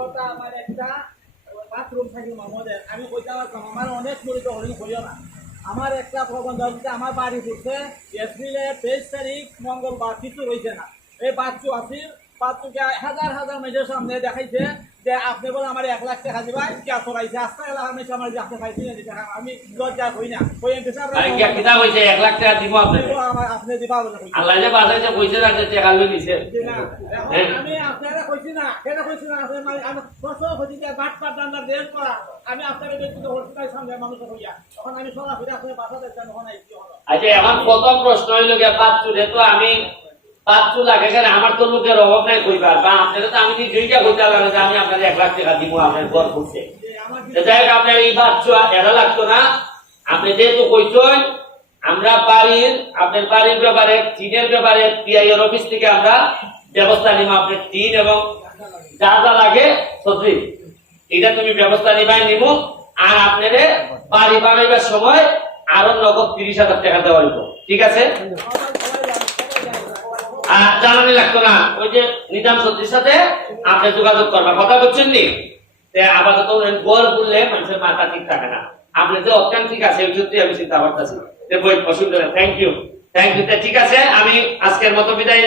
কথা আমার একটা বাথরুম থাকি মামদের আমি কইতে পারতাম আমার অনেক মরিত হরিণ করিও না আমার একটা প্রবন্ধ হচ্ছে আমার বাড়ি ঘুরছে এপ্রিলের 23 তারিখ মঙ্গলবার কিছু হয়েছে না এই বাচ্চু আসিল বাচ্চুকে হাজার হাজার মেয়েদের সামনে দেখাইছে যে আপনি বলে আমার 1 লাখ টাকা দিবাই কে চড়াইছে আস্তে এলাকার মেয়ে আমার যে আপনি পাইছি না আমি লজ্জা হই না ওই হিসাব কিতা কইছে 1 লাখ টাকা দিব আপনি আপনি দিবা বলে আল্লাহ যে বাজাইছে কইছে না যে টাকা লই দিছে আমি আপনারা কইছি না কেন কইছি না আমি প্রশ্ন হইছি যে বাট পাট দান্ডা দেন করা আমি আপনারা ব্যক্তিগত হসপিটাল সামনে মানুষ হইয়া তখন আমি সরাসরি আপনার বাসা দেখতাম ওখানে কি হলো আচ্ছা এখন প্রথম প্রশ্ন হইল গিয়া বাচ্চুরে তো আমি বাচ্চু লাগে কেন আমার তো লোকের অভাব নাই কইবার বা আপনারা তো আমি দুইটা কইতে লাগে যে আমি আপনার 1 লাখ টাকা দিব আপনার ঘর করতে যাই হোক আপনার এই বাচ্চু এরা লাগতো না আপনি যেহেতু কইছেন আমরা বাড়ির আপনার বাড়ির ব্যাপারে টিনের ব্যাপারে পিআইএর অফিস থেকে আমরা ব্যবস্থা নিব আপনার টিন এবং যা যা লাগে সত্যি এটা তুমি ব্যবস্থা নিবাই নিব আর আপনারে বাড়ি বানাইবার সময় আরো নগদ 30,000 টাকা দেওয়া হইব ঠিক আছে আর জানানি লাগতো না ওই যে নিজাম সত্যির সাথে আপনি যোগাযোগ করবা কথা বলছেন নি আপাতত গোল বললে মানুষের মাথা ঠিক থাকে না আপনি যে অপশন ঠিক আছে ওই সত্যি আমি চিন্তা করতেছি বই অসুবিধা থ্যাংক ইউ ঠিক আছে আমি আজকের মতো বিদায়